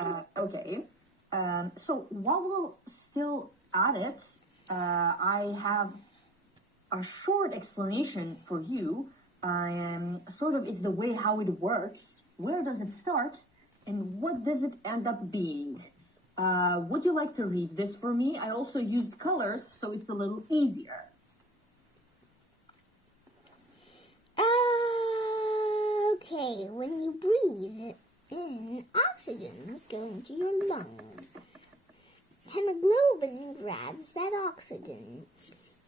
No. Okay. So while we'll still at it, I have a short explanation for you. It's the way how it works. Where does it start? And what does it end up being? Would you like to read this for me? I also used colors, so it's a little easier. Okay, when you breathe in, oxygen is going to your lungs. Hemoglobin grabs that oxygen,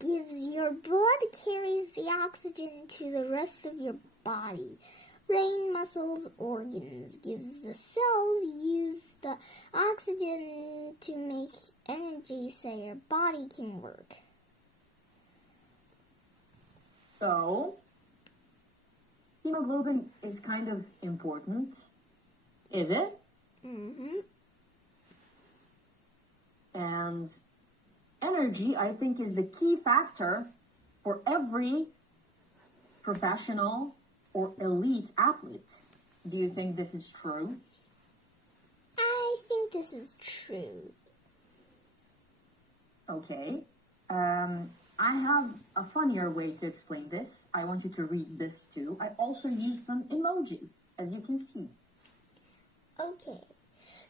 your blood carries the oxygen to the rest of your body. Brain, muscles, organs gives the cells use the oxygen to make energy so your body can work. So, hemoglobin is kind of important, is it? Mm-hmm. And energy, I think, is the key factor for every professional or elite athlete. Do you think this is true? I think this is true. Okay. I have a funnier way to explain this. I want you to read this too. I also used some emojis, as you can see. Okay.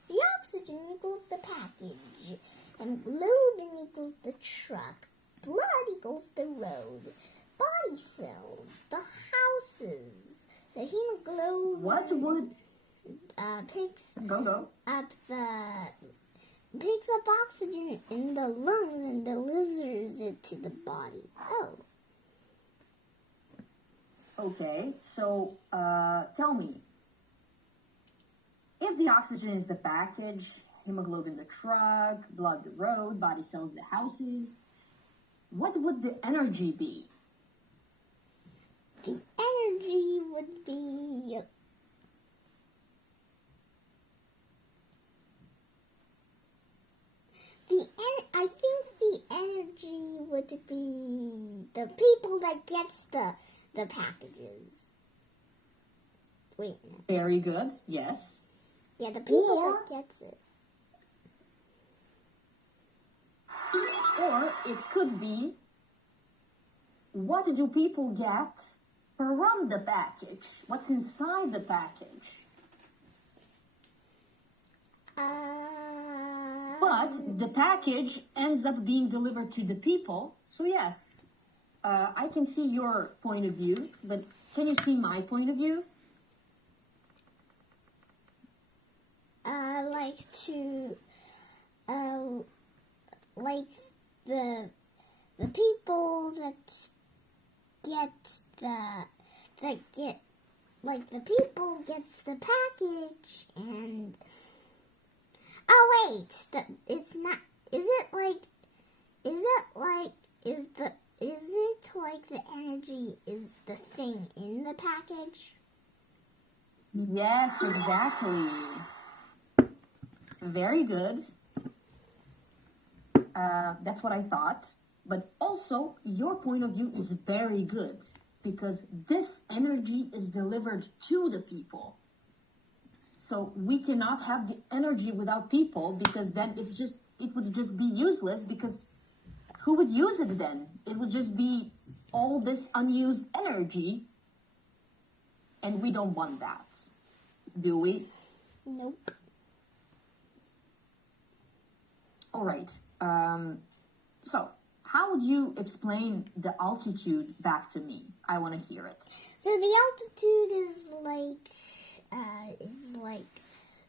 The oxygen equals the package. Hemoglobin equals the truck. Blood equals the road. Body cells, the houses. The hemoglobin What would picks go? Picks up oxygen in the lungs and delivers it to the body. Oh. Okay, so tell me, if the oxygen is the package, hemoglobin the truck, blood the road, body cells the houses, what would the energy be? The energy would be I think the energy would be the people that gets the packages. Wait, no. Very good, yes. Yeah, the people that gets it. Or it could be, what do people get from the package? What's inside the package? But the package ends up being delivered to the people. So yes, I can see your point of view, but can you see my point of view? Like the people that the people gets the package and it's not. Is it like the energy is the thing in the package? Yes, exactly. Very good. That's what I thought. But also, your point of view is very good because this energy is delivered to the people. So we cannot have the energy without people because then it would just be useless because who would use it then? It would just be all this unused energy and we don't want that. Do we? Nope. All right. So how would you explain the altitude back to me? I want to hear it. So the altitude is like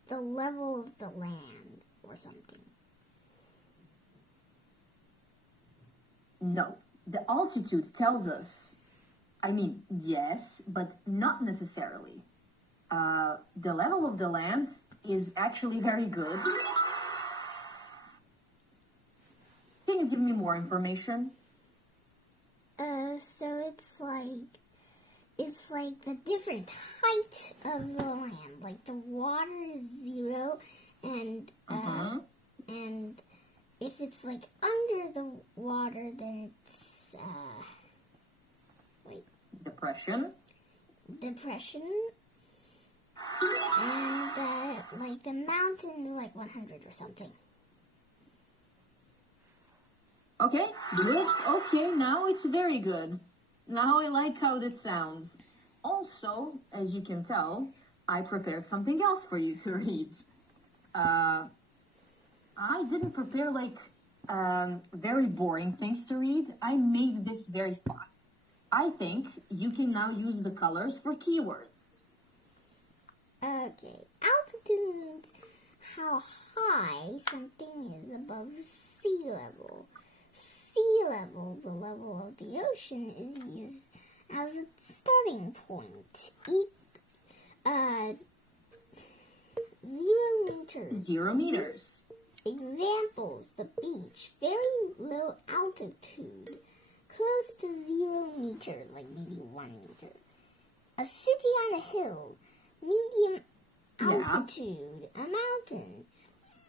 the level of the land or something. No, the altitude tells us, yes, but not necessarily. The level of the land is actually very good. Can you give me more information? So it's like the different height of the land. Like the water is 0, and if it's like under the water, then it's Depression. like the mountain is like 100 or something. Okay, good. Okay, now it's very good. Now I like how that sounds. Also, as you can tell, I prepared something else for you to read. I didn't prepare like very boring things to read. I made this very fun. I think you can now use the colors for keywords. Okay, altitude means how high something is above sea level. Sea level, the level of the ocean, is used as a starting point. 0 meters. 0 meters. Examples: the beach, very low altitude, close to 0 meters, like maybe 1 meter. A city on a hill, medium altitude, a mountain,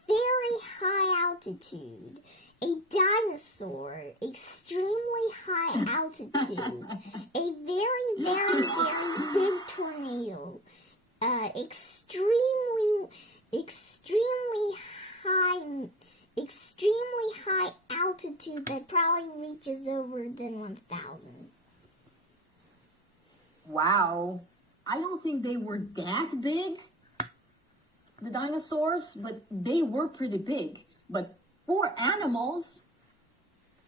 very high altitude, a dinosaur, extremely high altitude, a very, very, very big tornado, extremely high altitude that probably reaches over than 1,000. Wow. I don't think they were that big, the dinosaurs, but they were pretty big. But for animals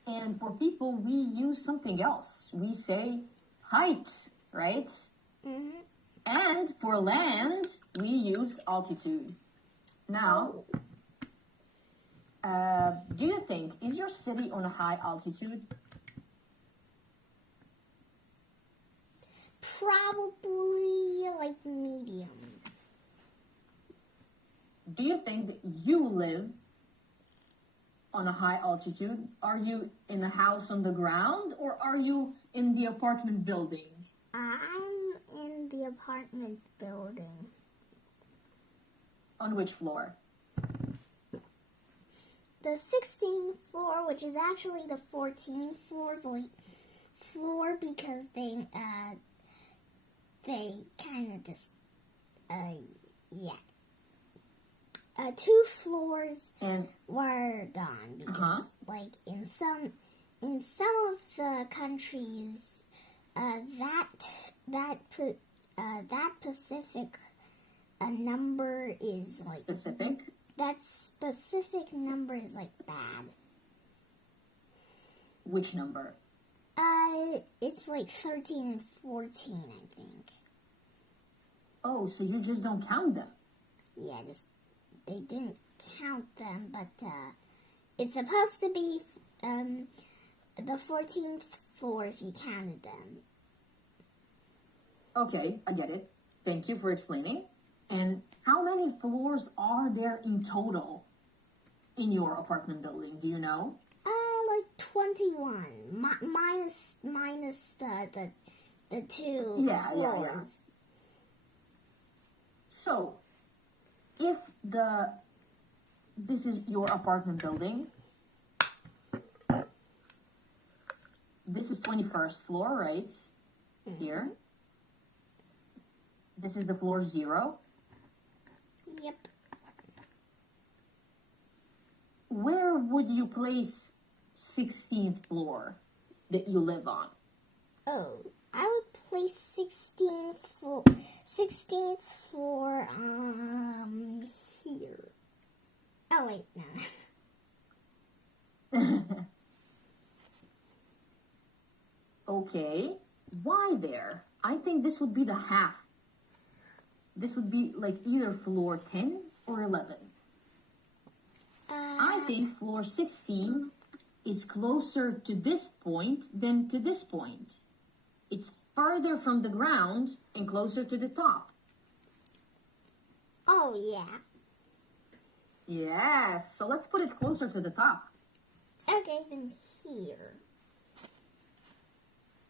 and for people, we use something else. We say height, right? Mm-hmm. And for land, we use altitude. Now, do you think, is your city on a high altitude? Probably like medium. Do you think that you live on a high altitude? Are you in a house on the ground or are you in the apartment building? I'm in the apartment building. On which floor? The 16th floor, which is actually the 14th floor, because they kind of just, two floors And were gone because, like, in some of the countries, that Pacific number is like specific? that specific number is like bad. Which number? It's like 13 and 14, I think. Oh, so you just don't count them? Yeah, they didn't count them, but it's supposed to be the 14th floor if you counted them. Okay, I get it. Thank you for explaining. And how many floors are there in total in your apartment building? Do you know? Like 21, minus the two Yeah. floors. So, if this is your apartment building, this is 21st floor, right? Here. This is the floor 0. Yep. Where would you place 16th floor that you live on? Oh, I would place 16th floor here. Oh wait, no. Okay. Why there? I think this would be the half. This would be like either floor 10 or 11. I think floor 16 is closer to this point than to this point. It's farther from the ground and closer to the top. Oh yeah. Yes, so let's put it closer to the top. Okay, then here.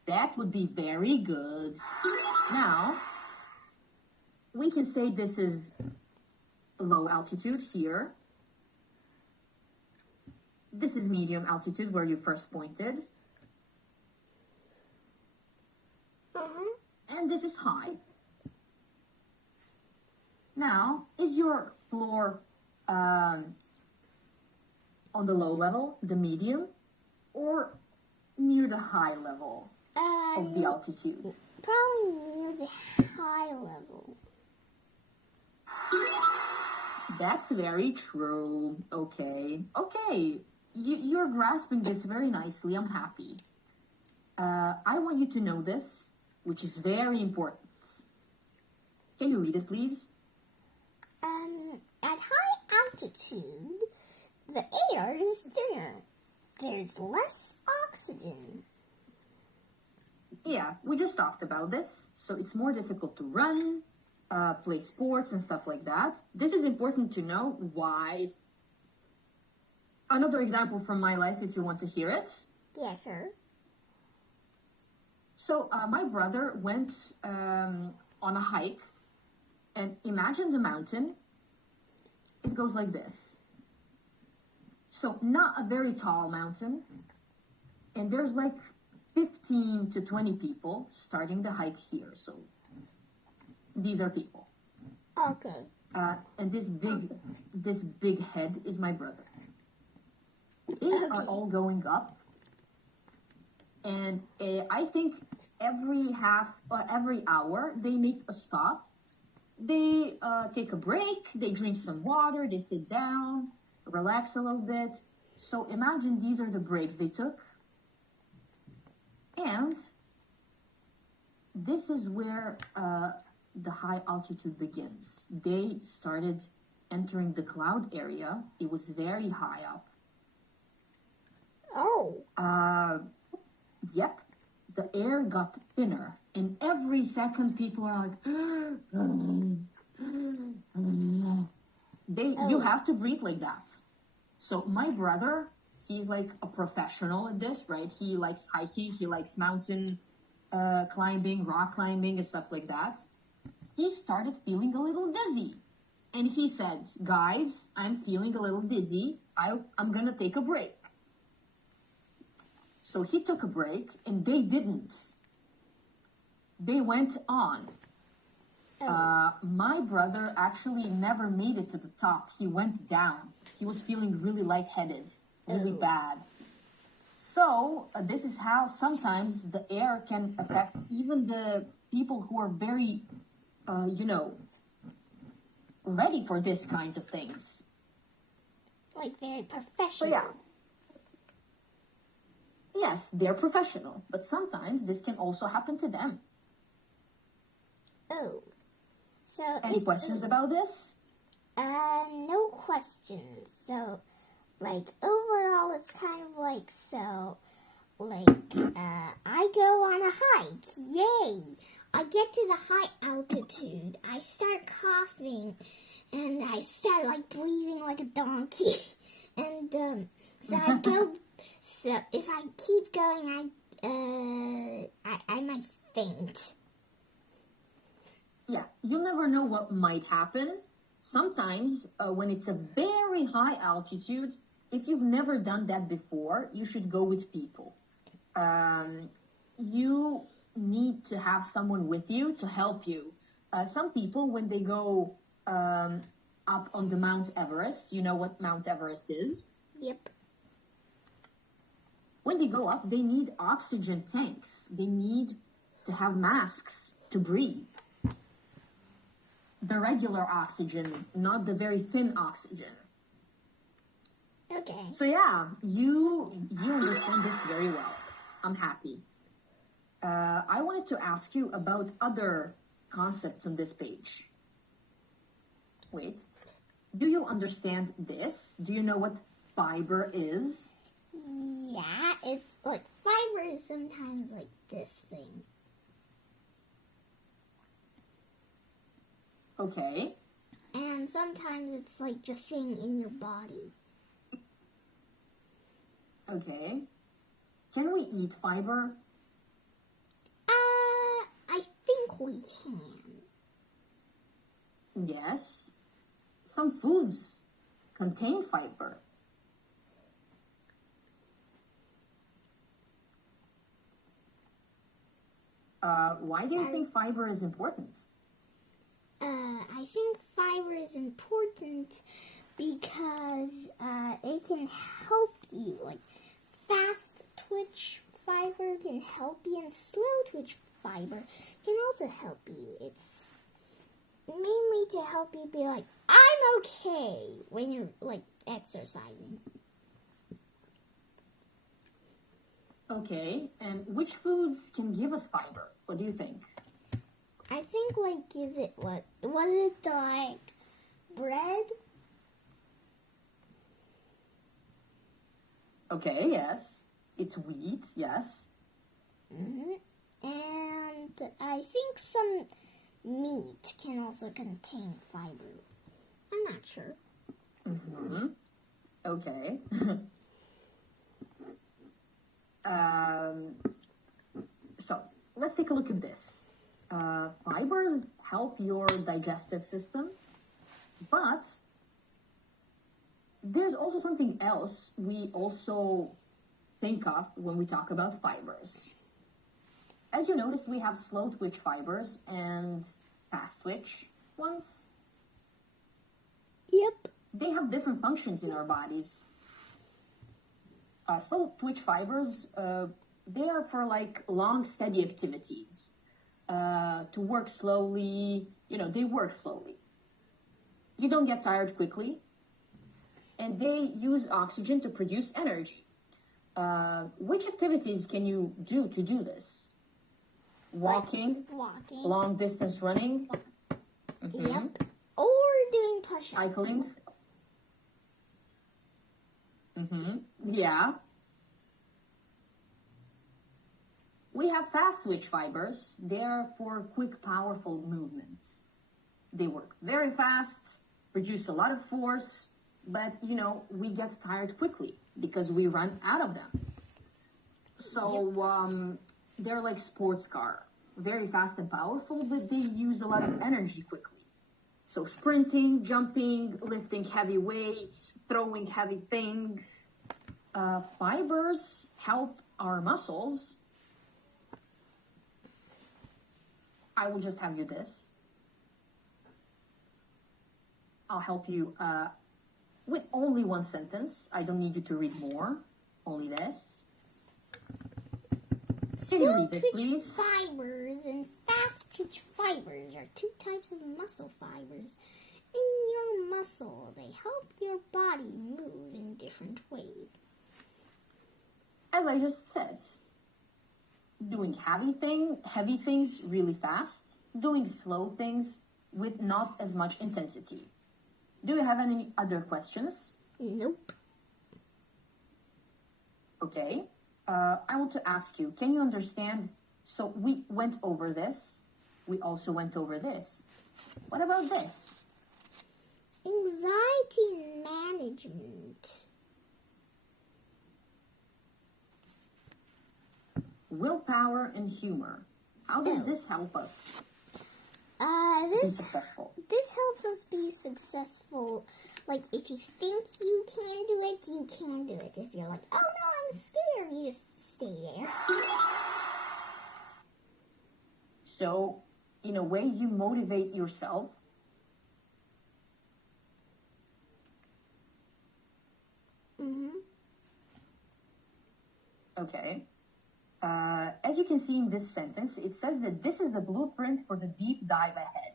That would be very good. Now, we can say this is low altitude here. This is medium altitude where you first pointed. And this is high. Now, is your explore on the low level, the medium, or near the high level of the altitude? Probably near the high level. That's very true. Okay. You're grasping this very nicely. I'm happy. I want you to know this, which is very important. Can you read it, please? At high altitude, the air is thinner. There's less oxygen. Yeah, we just talked about this. So it's more difficult to run, play sports and stuff like that. This is important to know why. Another example from my life, if you want to hear it. Yeah, sure. So my brother went on a hike, and imagine the mountain. It goes like this. So not a very tall mountain, and there's like 15 to 20 people starting the hike here. So these are people. Okay. And this big head is my brother. They are all going up, and I think every hour they make a stop. They take a break. They drink some water. They sit down, relax a little bit. So imagine these are the breaks they took, and this is where the high altitude begins. They started entering the cloud area. It was very high up. Oh. Yep. The air got thinner, and every second people are like, you have to breathe like that. So my brother, he's like a professional at this, right? He likes hiking, he likes mountain climbing, rock climbing, and stuff like that. He started feeling a little dizzy, and he said, "Guys, I'm feeling a little dizzy. I'm gonna take a break." So he took a break, and they didn't. They went on. My brother actually never made it to the top. He went down. He was feeling really lightheaded, really bad. So this is how sometimes the air can affect even the people who are very, ready for these kinds of things. Like very professional. So yeah. Yes, they're professional, but sometimes this can also happen to them. Oh. So Any questions about this? No questions. So, like, overall, it's kind of like, so, like, I go on a hike. Yay! I get to the high altitude. I start coughing, and I start, like, breathing like a donkey. And, so I go, so if I keep going, I might faint. Yeah, you never know what might happen. Sometimes when it's a very high altitude, if you've never done that before, you should go with people. You need to have someone with you to help you. Some people, when they go up on the Mount Everest, you know what Mount Everest is? Yep. When they go up, they need oxygen tanks. They need to have masks to breathe. The regular oxygen, not the very thin oxygen. Okay. So yeah, you understand this very well. I'm happy. I wanted to ask you about other concepts on this page. Wait. Do you understand this? Do you know what fiber is? Yeah, it's like fiber is sometimes like this thing. Okay. And sometimes it's like the thing in your body. Okay. Can we eat fiber? I think we can. Yes. Some foods contain fiber. Why do you think fiber is important? I think fiber is important because it can help you. Like fast twitch fiber can help you, and slow twitch fiber can also help you. It's mainly to help you be like, I'm okay when you're like exercising. Okay, and which foods can give us fiber? What do you think? I think like is it what was it like bread? Okay, yes. It's wheat, yes. Hmm. And I think some meat can also contain fiber. I'm not sure. Mm-hmm. Okay. So, let's take a look at this. Fibers help your digestive system, but there's also something else we also think of when we talk about fibers. As you noticed, we have slow twitch fibers and fast twitch ones. Yep. They have different functions in our bodies. Slow twitch fibers, they are for like long, steady activities. To work slowly, they work slowly. You don't get tired quickly. And they use oxygen to produce energy. Which activities can you do to do this? Walking, Walking. long distance running, Yep. Or doing push-ups. cycling. Yeah. We have fast twitch fibers. They're for quick, powerful movements. They work very fast, produce a lot of force, but we get tired quickly because we run out of them. So they're like sports car, very fast and powerful, but they use a lot of energy quickly. So sprinting, jumping, lifting heavy weights, throwing heavy things. Fibers help our muscles. I will just have you this. I'll help you with only one sentence. I don't need you to read more. Only this. Can you read this, please? Fibers and fast twitch fibers are two types of muscle fibers. In your muscle, they help your body move in different ways. As I just said, doing heavy things really fast, doing slow things with not as much intensity. Do you have any other questions? Nope. Okay. I want to ask you, can you understand? So we went over this. We also went over this. What about this? Anxiety management. Willpower and humor. How does this help us be successful? This helps us be successful. Like, if you think you can do it, you can do it. If you're like, oh no, I'm scared, you just stay there. So, in a way, you motivate yourself. Mm-hmm. Okay. As you can see in this sentence, it says that this is the blueprint for the deep dive ahead.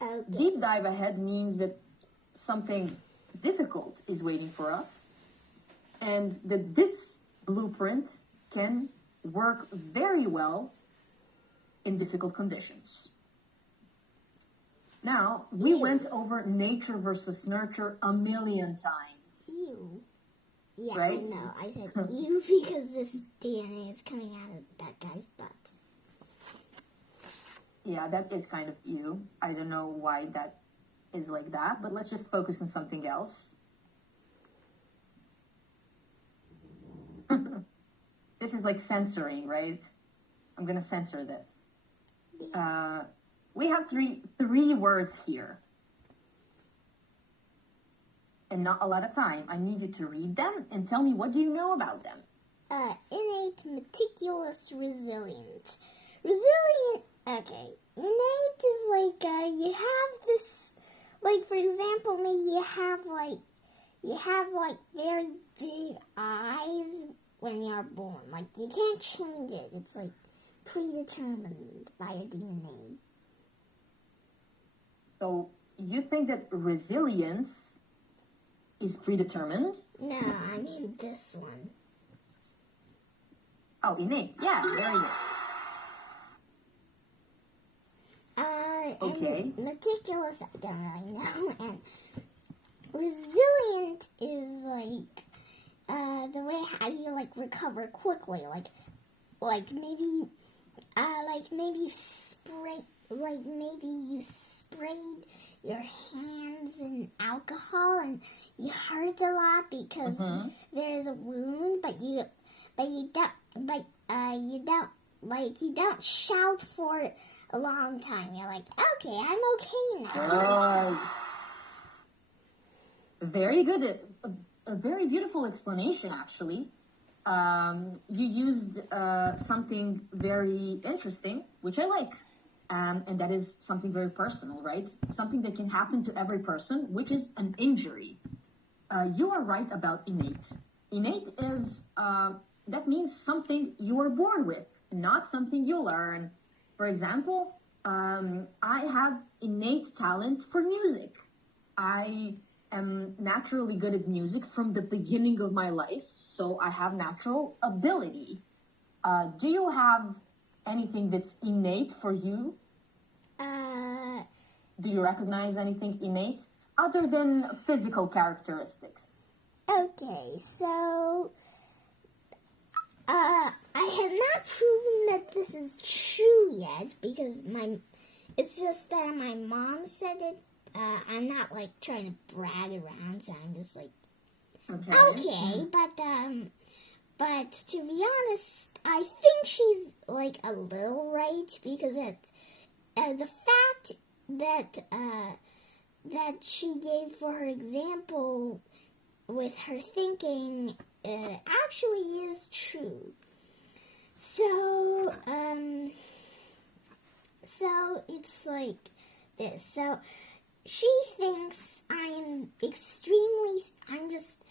Okay. Deep dive ahead means that something difficult is waiting for us, and that this blueprint can work very well in difficult conditions. Now, we went over nature versus nurture a million times. Ew. Yeah, Right? I know. I said ew because this DNA is coming out of that guy's butt. Yeah, that is kind of ew. I don't know why that is like that, but let's just focus on something else. This is like censoring, right? I'm gonna censor this. We have three words here. And not a lot of time. I need you to read them and tell me, what do you know about them? Innate, meticulous, resilient. Resilient, okay. Innate is like, you like for example, maybe you have like very big eyes when you're born. Like you can't change it. It's like predetermined by your DNA. So you think that resilience is predetermined? No, I mean this one. Oh, innate. Yeah, very good. Okay. And meticulous, I don't really know. And resilient is like the way how you like recover quickly. Like maybe you sprayed your hands in alcohol and you hurt a lot because there is a wound, but you don't shout for a long time. You're like, okay, I'm okay now. Very good. A very beautiful explanation, actually. You used something very interesting, which I like. And that is something very personal, right? Something that can happen to every person, which is an injury. You are right about innate. Innate is, that means something you are born with, not something you learn. For example, I have innate talent for music. I am naturally good at music from the beginning of my life, so I have natural ability. Do you have anything that's innate for you? Do you recognize anything innate other than physical characteristics? Okay, so I have not proven that this is true yet because it's just that my mom said it. I'm not like trying to brag around, so I'm just like, okay, but to be honest, I think she's like a little right because the fact that she gave for her example with her thinking actually is true. So it's like this. So she thinks I'm just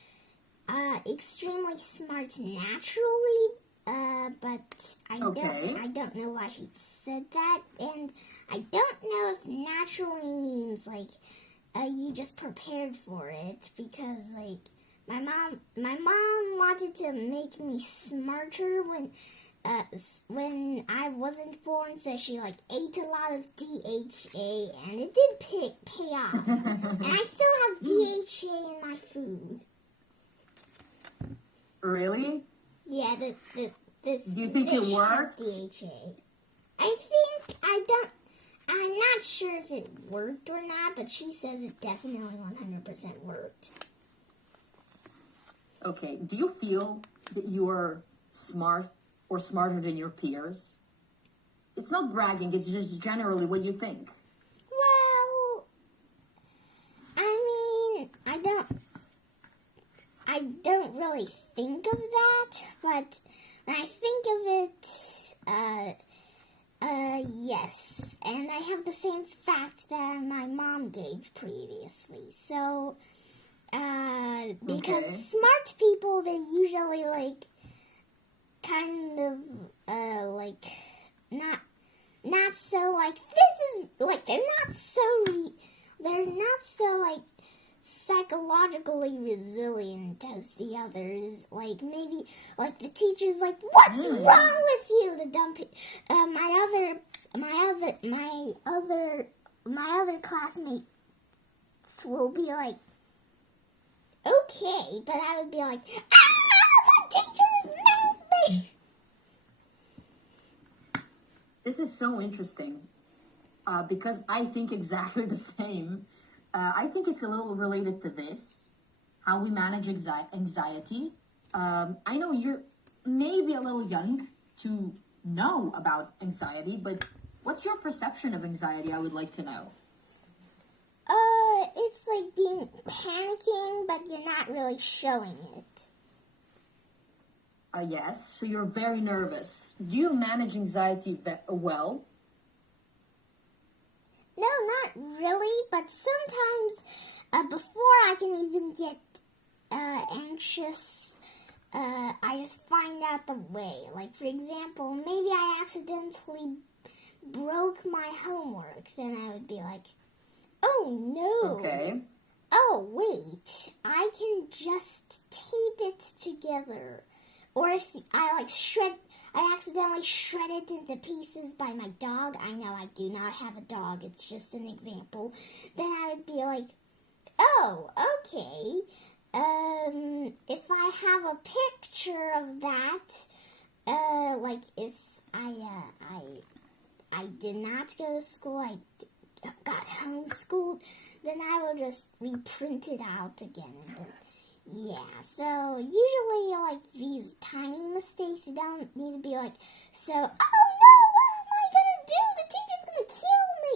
extremely smart naturally, but I don't know why she said that, and I don't know if naturally means like you just prepared for it, because like my mom wanted to make me smarter when I wasn't born, so she like ate a lot of DHA, and it did pay off. And I still have DHA in my food. Really? Yeah, this. Do you think it worked? DHA. I'm not sure if it worked or not, but she says it definitely 100% worked. Okay. Do you feel that you are smart or smarter than your peers? It's not bragging, it's just generally what you think. Well, I mean, I don't really think of that, but when I think of it, yes. And I have the same fact that my mom gave previously. So, because smart people, they're usually like, kind of, like, not so, like, this is, like, they're not so, like, psychologically resilient as the others. Like, maybe, like, the teacher's like, what's wrong with you? The dumb my other classmates will be like, okay, but I would be like, my teacher is mad at me. This is so interesting because I think exactly the same. I think it's a little related to this, how we manage anxiety. I know you're maybe a little young to know about anxiety, but what's your perception of anxiety? I would like to know. It's like being panicking, but you're not really showing it. Yes, so you're very nervous. Do you manage anxiety well? No, not really, but sometimes before I can even get anxious, I just find out the way. Like, for example, maybe I accidentally broke my homework. Then I would be like, oh no. Okay. Oh, wait, I can just tape it together. Or if I accidentally shred it into pieces by my dog. I know I do not have a dog, it's just an example. Then I would be like, oh, okay. If I have a picture of that, like if I did not go to school, I got homeschooled, then I will just reprint it out again. Yeah, so usually like these tiny mistakes, you don't need to be like, so, oh no, what am I gonna do? The teacher's gonna kill me.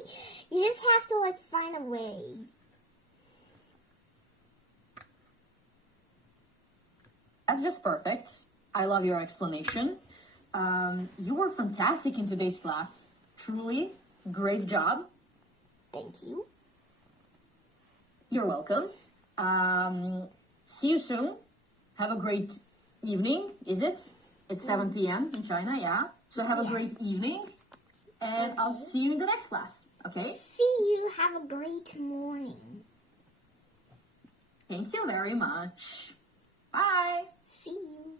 You just have to like find a way. That's just perfect. I love your explanation. You were fantastic in today's class. Truly, great job. Thank you. You're welcome. See you soon. Have a great evening, is it? It's 7 p.m. in China, yeah? So have a great evening, and I'll see you in the next class, okay? See you. Have a great morning. Thank you very much. Bye. See you.